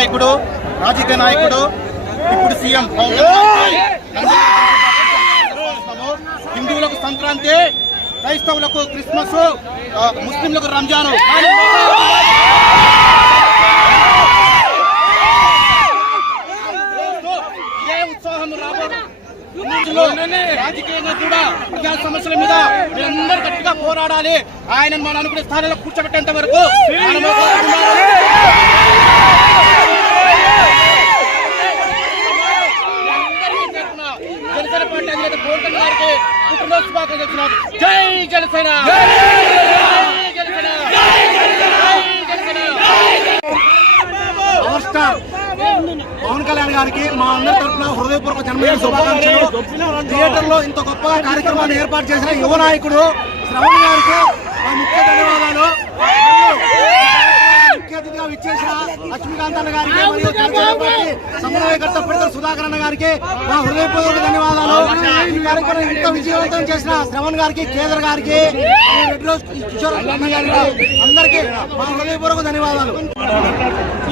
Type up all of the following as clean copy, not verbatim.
నాయకుడు, రాజకీయ నాయకుడు, ఇప్పుడు సీఎం హిందువులకు సంక్రాంతి, క్రైస్తవులకు క్రిస్మస్, ముస్లింలకు రంజాను. ఇదే ఉత్సాహం రాజకీయంగా కూడా ప్రజా సమస్యల మీద మీరందరూ గట్టిగా పోరాడాలి. ఆయన మనం అనుకునే స్థానంలో కూర్చోబెట్టేంత వరకు జనసేన పార్టీ అధినేత పవన్ కళ్యాణ్ గారికి పుట్టినరోజు శుభాకాంక్షలు చెప్తున్నారు. జై జనసేన. పవర్ స్టార్ పవన్ కళ్యాణ్ గారికి మా అందరి తరఫున హృదయపూర్వక జన్మదిన శుభాకాంక్షలు. థియేటర్ లో ఇంత గొప్ప కార్యక్రమాన్ని ఏర్పాటు చేసిన యువ నాయకుడు శ్రవణ్ గారికి మా ముఖ్య ధన్యవాదాలు. ముఖ్య అతిథిగా విచ్చేసిన లక్ష్మీకాంత్ అన్న గారికి మరియు జనసేన పార్టీ సమన్వయకర్త పిడతల సుధాకర్ అన్న గారికి మా హృదయపూర్వక ధన్యవాదాలు. ఈ కార్యక్రమం ఇంత విజయవంతం చేసిన శ్రవణ్ గారికి, కేదర్ గారికి, రెడ్ రోజ్ కిషోర్ అన్న గారికి అందరికీ మా హృదయపూర్వక ధన్యవాదాలు.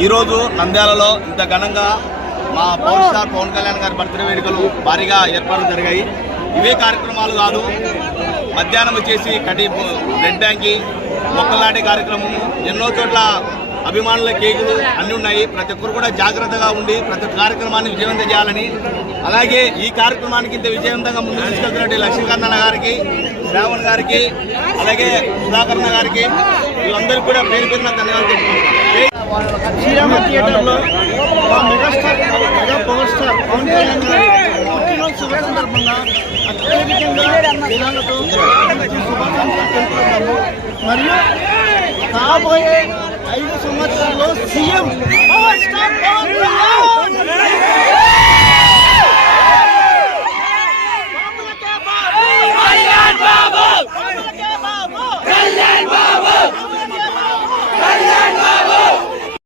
ఈరోజు నంద్యాలలో ఇంత ఘనంగా మా పవర్ స్టార్ పవన్ కళ్యాణ్ గారి బర్త్డే వేడుకలు భారీగా ఏర్పాట్లు జరిగాయి. ఇవే కార్యక్రమాలు కాదు, మధ్యాహ్నం వచ్చేసి కటి బ్లడ్ బ్యాంకింగ్, మొక్కలాంటి కార్యక్రమం, ఎన్నో చోట్ల అభిమానుల కేకులు అన్నీ ఉన్నాయి. ప్రతి ఒక్కరు కూడా జాగ్రత్తగా ఉండి ప్రతి కార్యక్రమాన్ని విజయవంతం చేయాలని, అలాగే ఈ కార్యక్రమానికి ఇంత విజయవంతంగా ముందుకు తీసుకెళ్తున్నట్టు లక్ష్మీకాంత్ అన్న గారికి, శ్రావణ్ గారికి, అలాగే సుధాకర్ అన్న గారికి వీళ్ళందరికీ కూడా పేరు పేరున ధన్యవాదాలు చెప్పుకుంటున్నాం. శ్రీరామ థియేటర్లో మా megastar power star Pawan Kalyan గారి పుట్టినరోజు శుభ సందర్భంగా అత్యధికంగా జనాలతో శుభాకాంక్షలు తెలుపుతున్నాము. మరియు రాబోయే 5 సంవత్సరాల్లో CM power star Pawan Kalyan.